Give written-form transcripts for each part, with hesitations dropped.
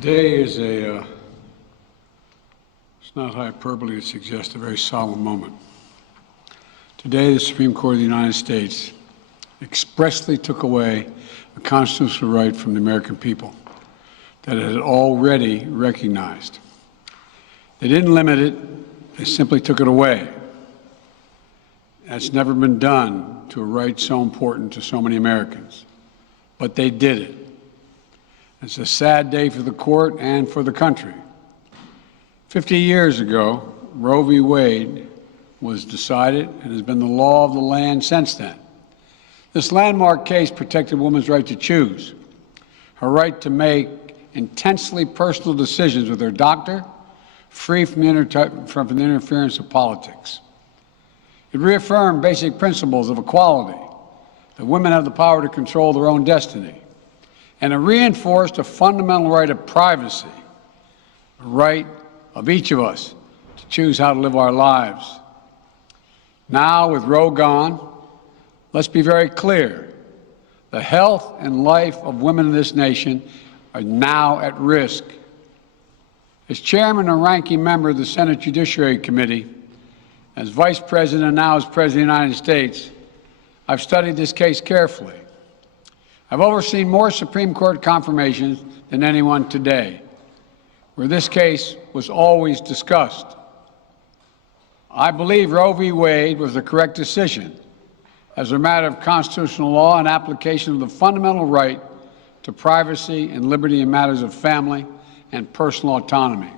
Today is it's not hyperbole to suggest a very solemn moment. Today, the Supreme Court of the United States expressly took away a constitutional right from the American people that it had already recognized. They didn't limit it, they simply took it away. That's never been done to a right so important to so many Americans, but they did it. It's a sad day for the court and for the country. 50 years ago, Roe v. Wade was decided and has been the law of the land since then. This landmark case protected women's right to choose, her right to make intensely personal decisions with her doctor, free from the interference of politics. It reaffirmed basic principles of equality, that women have the power to control their own destiny, and it reinforced a fundamental right of privacy, a right of each of us to choose how to live our lives. Now, with Roe gone, let's be very clear. The health and life of women in this nation are now at risk. As chairman and ranking member of the Senate Judiciary Committee, as vice president and now as president of the United States, I've studied this case carefully. I've overseen more Supreme Court confirmations than anyone today, where this case was always discussed. I believe Roe v. Wade was the correct decision as a matter of constitutional law and application of the fundamental right to privacy and liberty in matters of family and personal autonomy.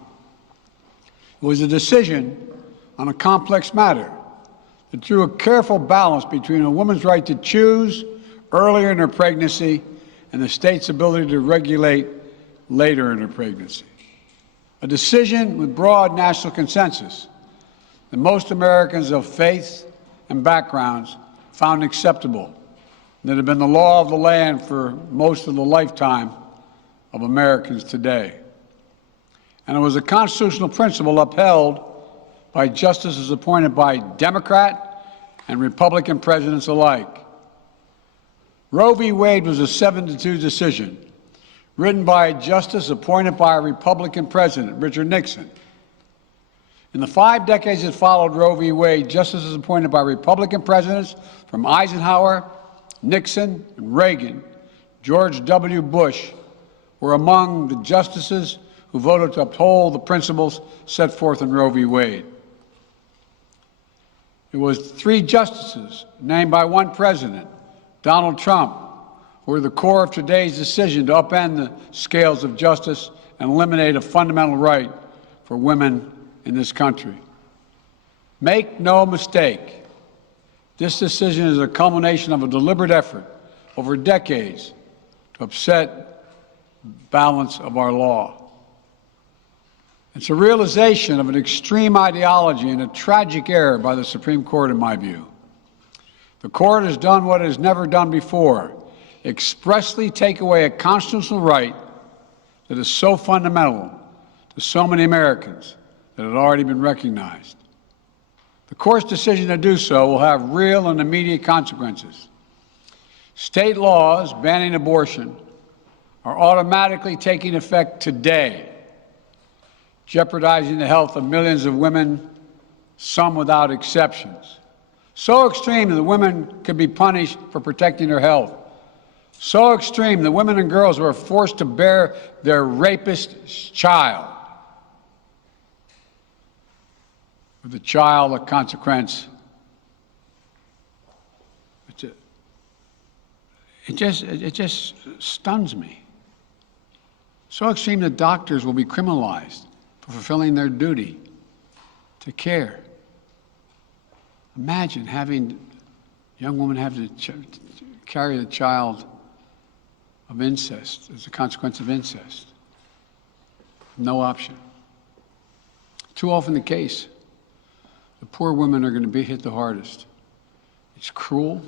It was a decision on a complex matter that drew a careful balance between a woman's right to choose earlier in her pregnancy and the state's ability to regulate later in her pregnancy. A decision with broad national consensus that most Americans of faith and backgrounds found acceptable, that had been the law of the land for most of the lifetime of Americans today. And it was a constitutional principle upheld by justices appointed by Democrat and Republican presidents alike. Roe v. Wade was a 7-2 decision, written by a justice appointed by a Republican president, Richard Nixon. In the 5 decades that followed Roe v. Wade, justices appointed by Republican presidents from Eisenhower, Nixon, and Reagan, George W. Bush, were among the justices who voted to uphold the principles set forth in Roe v. Wade. It was 3 justices named by one president, Donald Trump, who were the core of today's decision to upend the scales of justice and eliminate a fundamental right for women in this country. Make no mistake, this decision is a culmination of a deliberate effort over decades to upset the balance of our law. It's a realization of an extreme ideology and a tragic error by the Supreme Court, in my view. The court has done what it has never done before, expressly take away a constitutional right that is so fundamental to so many Americans that had already been recognized. The court's decision to do so will have real and immediate consequences. State laws banning abortion are automatically taking effect today, jeopardizing the health of millions of women, some without exceptions. So extreme that women could be punished for protecting their health. So extreme that women and girls were forced to bear their rapist's child, with the child a consequence. It just stuns me. So extreme that doctors will be criminalized for fulfilling their duty to care. Imagine having a young woman have to carry the child of incest as a consequence of incest. No option. Too often the case. The poor women are going to be hit the hardest. It's cruel.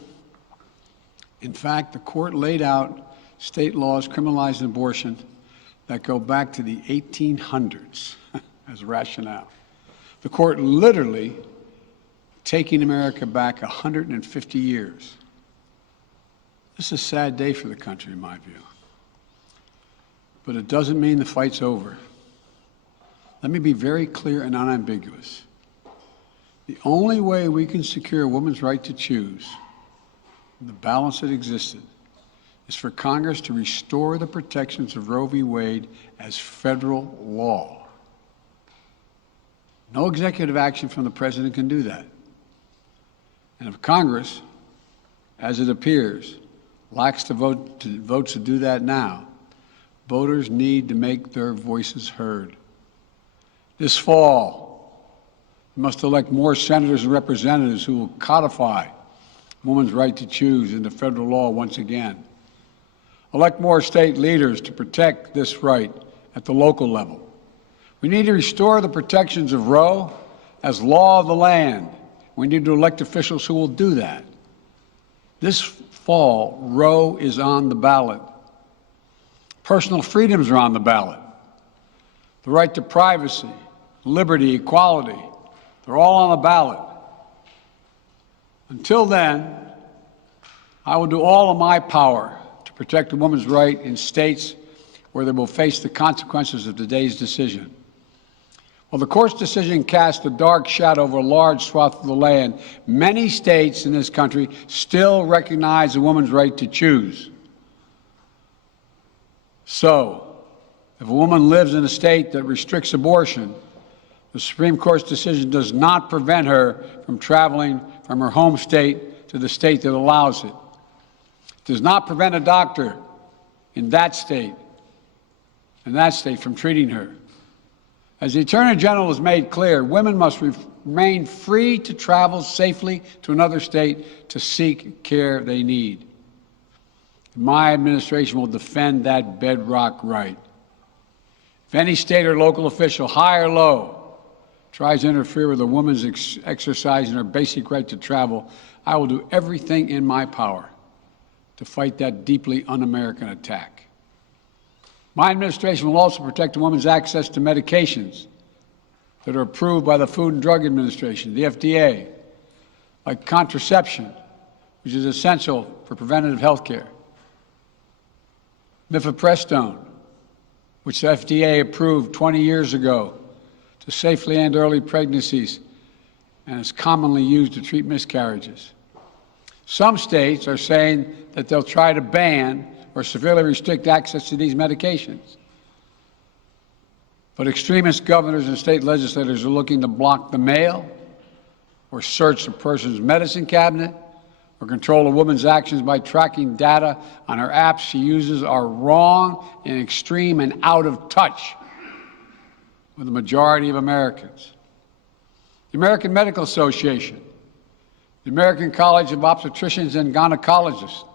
In fact, the court laid out state laws criminalizing abortion that go back to the 1800s as rationale. The court literally taking America back 150 years. This is a sad day for the country, in my view. but it doesn't mean the fight's over. Let me be very clear and unambiguous. The only way we can secure a woman's right to choose, the balance that existed, is for Congress to restore the protections of Roe v. Wade as federal law. No executive action from the President can do that. And if Congress, as it appears, lacks the votes to do that now, voters need to make their voices heard. This fall, we must elect more senators and representatives who will codify women's right to choose into federal law once again. Elect more state leaders to protect this right at the local level. We need to restore the protections of Roe as law of the land. We need to elect officials who will do that. This fall, Roe is on the ballot. Personal freedoms are on the ballot. The right to privacy, liberty, equality, they're all on the ballot. Until then, I will do all of my power to protect a woman's right in states where they will face the consequences of today's decision. While the court's decision cast a dark shadow over a large swath of the land, many states in this country still recognize a woman's right to choose. So, if a woman lives in a state that restricts abortion, the Supreme Court's decision does not prevent her from traveling from her home state to the state that allows it. It does not prevent a doctor in that state from treating her. As the Attorney General has made clear, women must remain free to travel safely to another state to seek care they need. My administration will defend that bedrock right. If any state or local official, high or low, tries to interfere with a woman's exercising her basic right to travel, I will do everything in my power to fight that deeply un-American attack. My administration will also protect a woman's access to medications that are approved by the Food and Drug Administration, the FDA, like contraception, which is essential for preventative health care, mifepristone, which the FDA approved 20 years ago to safely end early pregnancies and is commonly used to treat miscarriages. Some states are saying that they'll try to ban or severely restrict access to these medications. But extremist governors and state legislators are looking to block the mail or search a person's medicine cabinet or control a woman's actions by tracking data on her apps she uses are wrong and extreme and out of touch with the majority of Americans. The American Medical Association, the American College of Obstetricians and Gynecologists,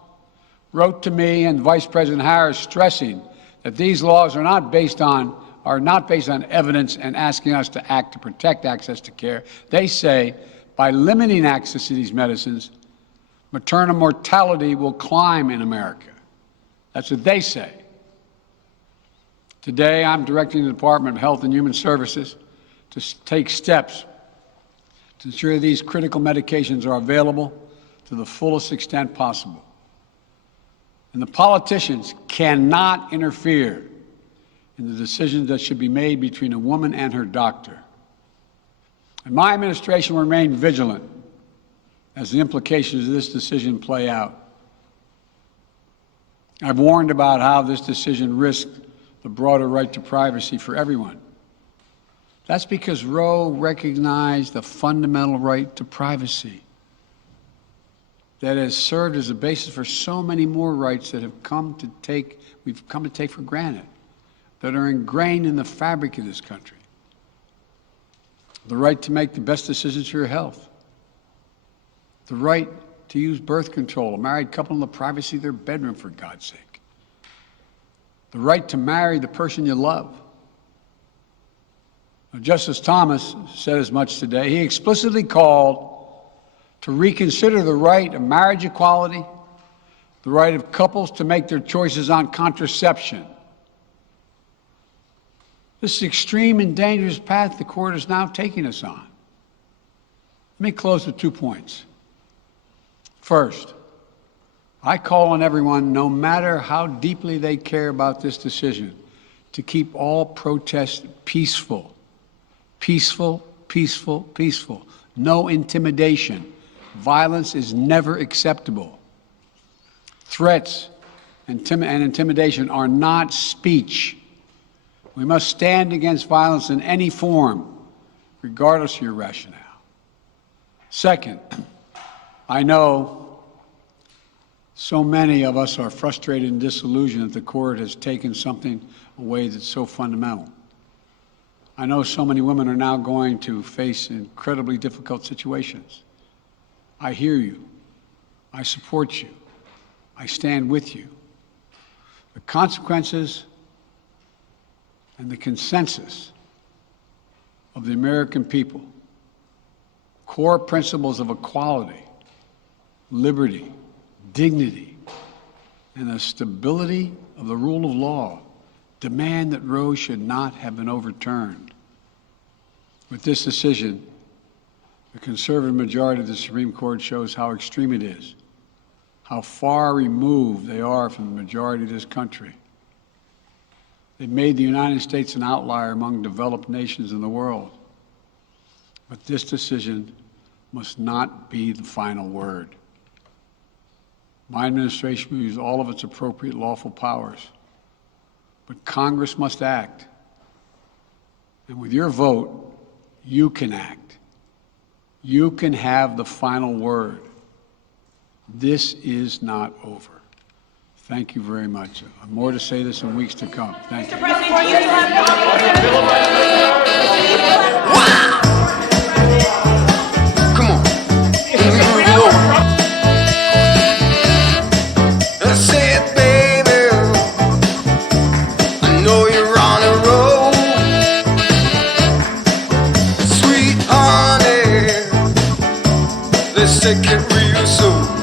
wrote to me and Vice President Harris stressing that these laws are not based on evidence and asking us to act to protect access to care. They say by limiting access to these medicines, maternal mortality will climb in America. That's what they say. Today, I'm directing the Department of Health and Human Services to take steps to ensure these critical medications are available to the fullest extent possible. And the politicians cannot interfere in the decisions that should be made between a woman and her doctor. And my administration will remain vigilant as the implications of this decision play out. I've warned about how this decision risks the broader right to privacy for everyone. That's because Roe recognized the fundamental right to privacy that has served as a basis for so many more rights that we've come to take for granted, that are ingrained in the fabric of this country. The right to make the best decisions for your health. The right to use birth control, a married couple in the privacy of their bedroom, for God's sake. The right to marry the person you love. Now, Justice Thomas said as much today. He explicitly called to reconsider the right of marriage equality, the right of couples to make their choices on contraception. This is the extreme and dangerous path the court is now taking us on. Let me close with 2 points. First, I call on everyone, no matter how deeply they care about this decision, to keep all protests peaceful. Peaceful, peaceful, peaceful. No intimidation. Violence is never acceptable. Threats and intimidation are not speech. We must stand against violence in any form, regardless of your rationale. Second, I know so many of us are frustrated and disillusioned that the court has taken something away that's so fundamental. I know so many women are now going to face incredibly difficult situations. I hear you. I support you. I stand with you. The consequences and the consensus of the American people, core principles of equality, liberty, dignity, and the stability of the rule of law demand that Roe should not have been overturned. With this decision, the conservative majority of the Supreme Court shows how extreme it is, how far removed they are from the majority of this country. They've made the United States an outlier among developed nations in the world. But this decision must not be the final word. My administration will use all of its appropriate lawful powers, but Congress must act. And with your vote, you can act. You can have the final word. This is not over. Thank you very much. I have more to say this in weeks to come. Thank you. Mr. President, do you have Come on. I said, baby, I know you're on a roll. Sweet honey, let's take it real slow.